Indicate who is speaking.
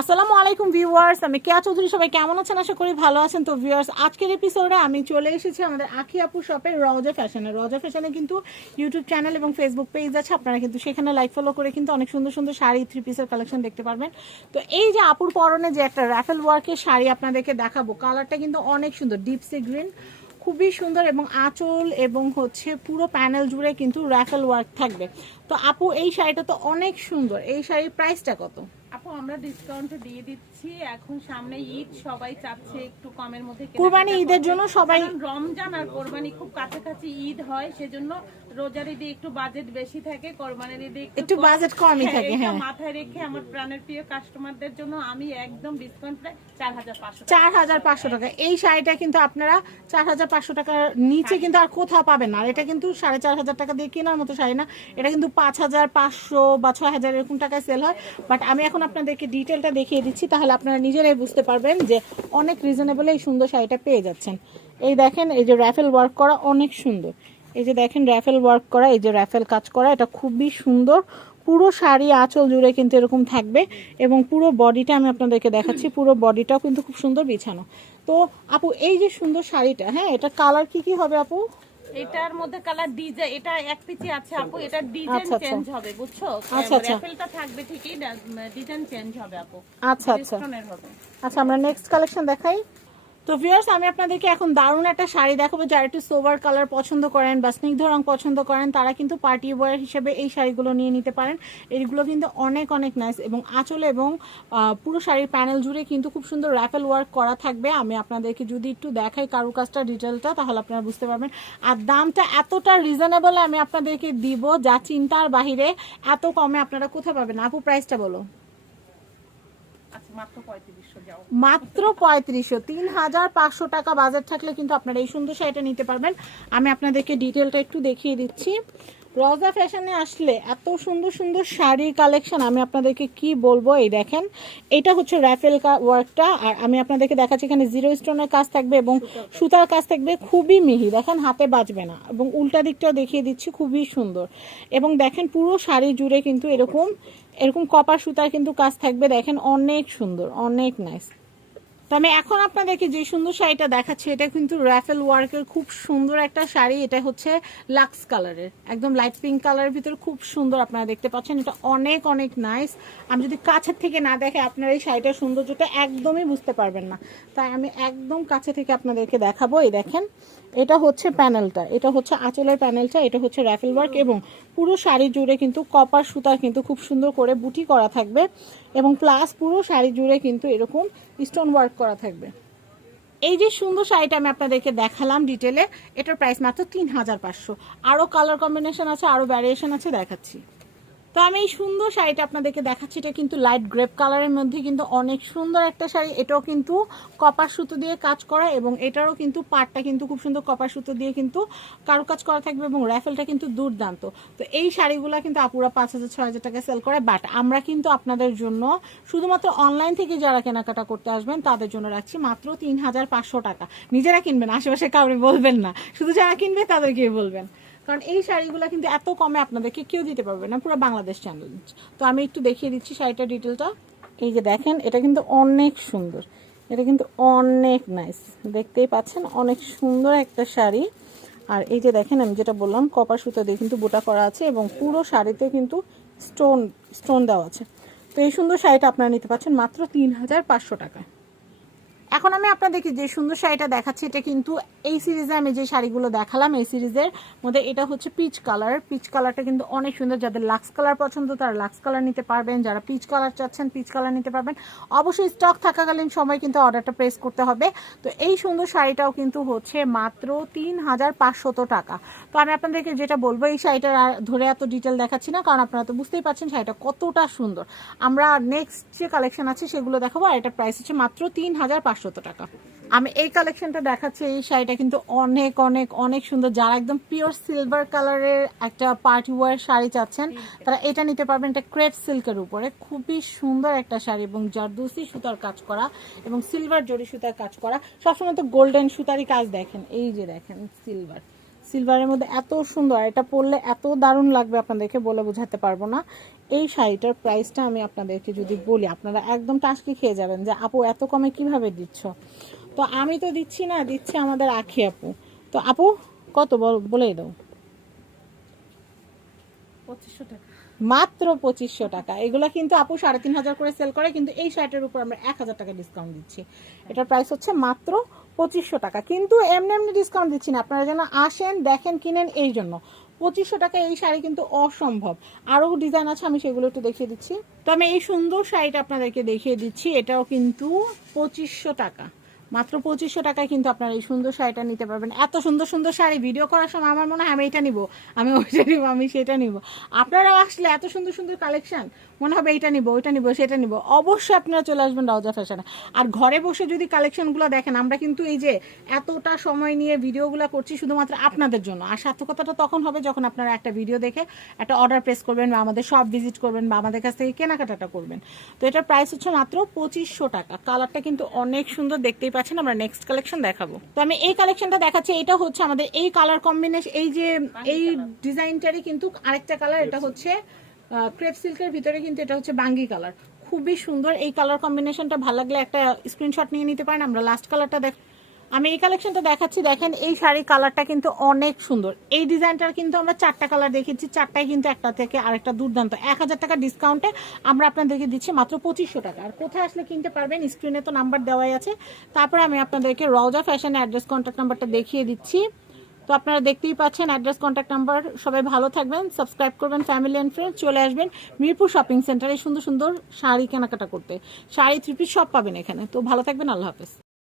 Speaker 1: আসসালামু আলাইকুম ভিউয়ার্স, আমি কেয়া চৌধুরী, সবাই কেমন আছেন? আশা করি ভালো আছেন। তো ভিউয়ার্স, আজকের এপিসোডে আমি চলে এসেছি আমাদের আখি আপু শপের রজা ফ্যাশনে রজা ফ্যাশনে কিন্তু ইউটিউব চ্যানেল এবং ফেসবুক পেজ আছে, আপনারা কিন্তু সেখানে লাইক ফলো করে কিন্তু অনেক সুন্দর সুন্দর শাড়ি থ্রি পিসের কালেকশন দেখতে পারবেন। তো এই যে আপুর পরনে যে একটা র্যাফেল ওয়ার্কের শাড়ি আপনাদেরকে দেখাবো কালারটা কিন্তু অনেক সুন্দর ডিপ সি গ্রিন খুবই সুন্দর এবং আঁচল এবং হচ্ছে পুরো প্যানেল জুড়ে কিন্তু র্যাফেল ওয়ার্ক থাকবে। তো আপু, এই শাড়িটা তো অনেক সুন্দর, এই শাড়ির প্রাইসটা কত?
Speaker 2: আপু আমরা ডিসকাউন্ট দিয়ে দিচ্ছি। এখন সামনে ঈদ সবাই চাচ্ছে একটু কমের মধ্যে কেনাকাটা
Speaker 1: ঈদের জন্য সবাই-
Speaker 2: রমজান আর কোরবানি খুব কাছাকাছি ঈদ হয় সেজন্য রোজার ঈদে একটু বাজেট বেশি থাকে কোরবানির ঈদে
Speaker 1: একটু budget কমই
Speaker 2: হ্যাঁ,
Speaker 1: থাকে, হ্যাঁ।
Speaker 2: মাথায় রেখে আমার প্রাণের প্রিয় কাস্টমারদের জন্য আমি একদম ডিসকাউন্ট প্রায় চার হাজার পাঁচশো
Speaker 1: চার হাজার পাঁচশো টাকা। এই শাড়িটা কিন্তু আপনারা চার হাজার পাঁচশো টাকার নিচে কিন্তু আর কোথাও পাবেন না। আর এটা কিন্তু সাড়ে চার হাজার টাকা দিয়ে কেনার মতো শাড়ি না। এটা কিন্তু পাঁচ হাজার পাঁচশো বা ছয় হাজার এরকম টাকায় সেল হয়। বাট আমি এখন আপনাদেরকে ডিটেলটা দেখিয়ে দিচ্ছি তাহলে আপনারা নিজেরাই বুঝতে পারবেন যে অনেক রিজনেবল এই সুন্দর শাড়িটা পেয়ে যাচ্ছেন। এই দেখেন, এই যে র্যাফেল ওয়ার্ক করা অনেক সুন্দর। এই যে দেখেন র্যাফেল ওয়ার্ক করা, এই যে র্যাফেল কাজ করা, এটা খুবই সুন্দর। পুরো শাড়ি আঁচল জুড়ে কিন্তু এরকম থাকবে এবং পুরো বডিটা আমি আপনাদেরকে দেখাচ্ছি, পুরো বডিটাও কিন্তু খুব সুন্দর বিছানো। তো আপু, এই যে সুন্দর শাড়িটা হ্যাঁ এটা কালার কি কি হবে আপু?
Speaker 2: এটার মধ্যে কালার ডিজাইন এটা এক পিচি আছে আপু এটা ডিজাইন
Speaker 1: আচ্ছা, আচ্ছা।
Speaker 2: চেঞ্জ হবে বুঝছ?
Speaker 1: আচ্ছা, আচ্ছা।
Speaker 2: র্যাফেলটা থাকবে ঠিকই ডিজাইন চেঞ্জ হবে আপু।
Speaker 1: আচ্ছা আচ্ছা।
Speaker 2: হবে।
Speaker 1: আচ্ছা আমরা নেক্সট কালেকশন দেখাই। তো ভিউয়ার্স আমি আপনাদেরকে এখন দারুণ একটা শাড়ি দেখাবো যারা একটু সোভার কালার পছন্দ করেন বা স্নিগ্ধ রং পছন্দ করেন, তারা কিন্তু পার্টি ওয়ার হিসেবে এই শাড়িগুলো নিয়ে নিতে পারেন। এইগুলো কিন্তু অনেক অনেক নাইস এবং আঁচলে এবং পুরো শাড়ির প্যানেল জুড়ে কিন্তু খুব সুন্দর র্যাপেল ওয়ার্ক করা থাকবে। আমি আপনাদেরকে যদি একটু দেখাই কারুকাজটা ডিটেলটা তাহলে আপনারা বুঝতে পারবেন। আর দামটা এতটা রিজনেবল আমি আপনাদেরকে দিব যা চিন্তার বাহিরে, এত কমে আপনারা কোথায় পাবেন? আপু প্রাইসটা বলো।
Speaker 2: মাত্র পঁয়ত্রিশশো যাও।
Speaker 1: মাত্র পঁয়ত্রিশশো তিন হাজার পাঁচশো টাকা বাজেট থাকলে কিন্তু আপনারা এই সুন্দর শাড়িটা নিতে পারবেন। আমি আপনাদেরকে ডিটেলটা একটু দেখিয়ে দিচ্ছি। রজা ফ্যাশনে আসলে এত সুন্দর সুন্দর শাড়ির কালেকশন আমি আপনাদেরকে কি বলব এই দেখেন। এটা হচ্ছে র্যাফেল ওয়ার্কটা আর আমি আপনাদেরকে দেখাচ্ছি এখানে জিরো স্টোনের কাজ থাকবে এবং সুতার কাজ থাকবে খুবই মিহি দেখেন হাতে বাজবে না। এবং উল্টা দিকটাও দেখিয়ে দিচ্ছি খুবই সুন্দর। এবং দেখেন পুরো শাড়ি জুড়ে কিন্তু এরকম এরকম কপার সুতার কিন্তু কাজ থাকবে দেখেন অনেক সুন্দর অনেক নাইস তো আমি এখন আপনাদেরকে যে সুন্দর শাড়িটা দেখাচ্ছি, এটা কিন্তু র্যাফেল ওয়ার্কের খুব সুন্দর একটা শাড়ি। এটা হচ্ছে লাক্স কালারের একদম লাইট পিঙ্ক কালারের ভিতরে খুব সুন্দর আপনারা দেখতে পাচ্ছেন। এটা অনেক অনেক নাইস আমি যদি কাছের থেকে না দেখে আপনারা এই শাড়িটার সৌন্দর্যটা একদমই বুঝতে পারবেন না। তাই আমি একদম কাছে থেকে আপনাদেরকে দেখাবো। এই দেখেন, এটা হচ্ছে প্যানেলটা এটা হচ্ছে আঁচলের প্যানেলটা এটা হচ্ছে র্যাফেল ওয়ার্ক এবং পুরো শাড়ি জুড়ে কিন্তু কপার সুতার কিন্তু খুব সুন্দর করে বুটি করা থাকবে। এবং প্লাস পুরো শাড়ি জুড়ে কিন্তু এরকম স্টোন ওয়ার্ক করা থাকবে। এই যে সুন্দর শাড়িটা আমি আপনাদেরকে দেখালাম ডিটেলে এটার প্রাইস মাত্র তিন হাজার পাঁচশো। আরও কালার কম্বিনেশন আছে আরও ভ্যারিয়েশন আছে, দেখাচ্ছি। তো আমি এই সুন্দর শাড়িটা আপনাদেরকে দেখাচ্ছি, এটা কিন্তু লাইট গ্রেপ কালারের মধ্যে কিন্তু অনেক সুন্দর একটা শাড়ি। এটাও কিন্তু কপার সুতো দিয়ে কাজ করা এবং এটারও কিন্তু পাটটা কিন্তু খুব সুন্দর কপার সুতো দিয়ে কিন্তু কারুকাজ করা থাকবে এবং র্যাফেলটা কিন্তু দুর্দান্ত। তো এই শাড়িগুলো কিন্তু আপুরা পাঁচ হাজার, ছয় হাজার টাকা সেল করে বাট আমরা কিন্তু আপনাদের জন্য শুধুমাত্র অনলাইন থেকে যারা কেনাকাটা করতে আসবেন, তাদের জন্য রাখছি মাত্র তিন হাজার পাঁচশো টাকা। নিজেরা কিনবেন, আশেপাশে কাউরে বলবেন না। শুধু যারা কিনবে তাদেরকে বলবেন। কারণ এই শাড়িগুলো কিন্তু এত কমে আপনাদেরকে কেউ দিতে পারবে না, পুরো বাংলাদেশ চ্যালেঞ্জ তো আমি একটু দেখিয়ে দিচ্ছি শাড়িটার ডিটেলটা এই যে দেখেন, এটা কিন্তু অনেক সুন্দর। এটা কিন্তু অনেক নাইস দেখতেই পাচ্ছেন, অনেক সুন্দর একটা শাড়ি। আর এই যে দেখেন, আমি যেটা বললাম, কপার সুতো দিয়ে কিন্তু বোটা করা আছে এবং পুরো শাড়িতে কিন্তু স্টোন স্টোন দেওয়া আছে। তো এই সুন্দর শাড়িটা আপনারা নিতে পারছেন মাত্র তিন হাজার পাঁচশো টাকায়। এখন আমি আপনাদেরকে যে সুন্দর শাড়িটা দেখাচ্ছি, এটা কিন্তু এই সিরিজে আমি যে শাড়িগুলো দেখালাম, এই সিরিজের মধ্যে এটা হচ্ছে পিচ কালার পিচ কালারটা কিন্তু অনেক সুন্দর। যাদের লাক্স কালার পছন্দ, তারা লাক্স কালার নিতে পারবেন। যারা পিচ কালার চাচ্ছেন পিচ কালার নিতে পারবেন। অবশ্যই স্টক থাকাকালীন সময় কিন্তু অর্ডারটা প্রেস করতে হবে। তো এই সুন্দর শাড়িটাও কিন্তু হচ্ছে মাত্র তিন হাজার পাঁচশত টাকা। তো আমি আপনাদেরকে যেটা বলব, এই শাড়িটার আর ধরে এত ডিটেল দেখাচ্ছি না, কারণ আপনারা তো বুঝতেই পারছেন শাড়িটা কতটা সুন্দর। আমরা নেক্সট যে কালেকশন আছে, সেগুলো দেখাবো। আর এটার প্রাইস হচ্ছে মাত্র তিন হাজার পাঁচশো পাঁচশত টাকা। আমি এই কালেকশনটা দেখাচ্ছি, এই শাড়িটা কিন্তু অনেক অনেক অনেক সুন্দর। যারা একদম পিওর সিলভার কালারের একটা পার্টি ওয়ার শাড়ি চাচ্ছেন, তারা এটা নিতে পারবেন এটা ক্রেপ সিল্কের উপরে। খুবই সুন্দর একটা শাড়ি এবং জারদুসি সুতার কাজ করা এবং সিলভার জরি সুতার কাজ করা। সবসময় তো গোল্ডেন সুতারই কাজ দেখেন, এই যে দেখেন সিলভার সিলভারের মধ্যে এত সুন্দর এটা পরলে এত দারুণ লাগবে আপনাদেরকে বলে বোঝাতে পারব না। এই শাড়িটার প্রাইসটা আমি আপনাদেরকে যদি বলি আপনারা একদম টাসকি খেয়ে যাবেন যে আপু এত কমে কীভাবে দিচ্ছ? তো আমি তো দিচ্ছি না দিচ্ছে আমাদের আখি আপু। তো আপু কত বল- বলেই দাও।
Speaker 2: পঁচিশশো টাকা।
Speaker 1: মাত্র পঁচিশশো টাকা। এগুলো কিন্তু আপু সাড়ে তিন হাজার করে সেল করে কিন্তু এই শার্টের উপর আমরা এক হাজার টাকা ডিসকাউন্ট দিচ্ছি। এটার প্রাইস হচ্ছে মাত্র পঁচিশশো টাকা। কিন্তু এমনি এমনি ডিসকাউন্ট দিচ্ছি না। আপনারা যেন আসেন, দেখেন, কিনেন, এই জন্য। পঁচিশশো টাকা এই শাড়ি কিন্তু অসম্ভব। আরও ডিজাইন আছে, আমি সেগুলো একটু দেখিয়ে দিচ্ছি। তো আমি এই সুন্দর শাড়িটা আপনাদেরকে দেখিয়ে দিচ্ছি। এটাও কিন্তু পঁচিশশো টাকা। মাত্র পঁচিশশো টাকায় কিন্তু আপনারা এই সুন্দর শাড়িটা নিতে পারবেন। এত সুন্দর সুন্দর শাড়ি ভিডিও করার সময় আমার মনে হয় আমি এটা নিব। আমি ওইটা নিব, আমি সেটা নিব। আপনারাও আসলে এত সুন্দর সুন্দর কালেকশন মনে হবে এইটা নিব, ওইটা নিব, সেটা নিব। অবশ্যই আপনারা চলে আসবেন রওজা ফ্যাশনে আর ঘরে বসে যদি কালেকশনগুলো দেখেন, আমরা কিন্তু এই যে এতটা সময় নিয়ে ভিডিওগুলো করছি শুধুমাত্র আপনাদের জন্য। আর সার্থকতাটা তখন হবে যখন আপনারা একটা ভিডিও দেখে একটা অর্ডার প্রেস করবেন বা আমাদের সব ভিজিট করবেন বা আমাদের কাছ থেকে কেনাকাটাটা করবেন। তো এটার প্রাইস হচ্ছে মাত্র পঁচিশশো টাকা। কালারটা কিন্তু অনেক সুন্দর, দেখতেই পাচ্ছেন। আমরা নেক্সট কালেকশন দেখাবো। তো আমি এই কালেকশনটা দেখাচ্ছি এটা হচ্ছে আমাদের এই কালার কম্বিনেশন এই যে এই ডিজাইনটারই কিন্তু আরেকটা কালার এটা হচ্ছে ক্রেপ সিল্কের ভিতরে কিন্তু এটা হচ্ছে বাঙ্গি কালার খুবই সুন্দর এই কালার কম্বিনেশনটা ভালো লাগলে একটা স্ক্রিনশট নিয়ে নিতে পারেন আমরা লাস্ট কালারটা দেখ আমি এই কালেকশনটা দেখাচ্ছি। দেখেন, এই শাড়ির কালারটা কিন্তু অনেক সুন্দর। এই ডিজাইনটার কিন্তু আমরা চারটা কালার দেখেছি। চারটায় কিন্তু একটা থেকে আরেকটা দুর্দান্ত। এক হাজার টাকা ডিসকাউন্টে আমরা আপনাদেরকে দিচ্ছি মাত্র পঁচিশশো টাকা। আর কোথায় আসলে কিনতে পারবেন স্ক্রিনে তো নাম্বার দেওয়াই আছে। তারপরে আমি আপনাদেরকে রওজা ফ্যাশন অ্যাড্রেস কন্ট্যাক্ট নাম্বারটা দেখিয়ে দিচ্ছি। তো আপনারা দেখতেই পাচ্ছেন অ্যাড্রেস কন্ট্যাক্ট নাম্বার সবাই ভালো থাকবেন সাবস্ক্রাইব করবেন ফ্যামিলি অ্যান্ড ফ্রেন্ড চলে আসবেন মিরপুর শপিং সেন্টারে সুন্দর সুন্দর শাড়ি কেনাকাটা করতে। শাড়ি থ্রি পিস সব পাবেন এখানে। তো ভালো থাকবেন, আল্লাহ হাফেজ।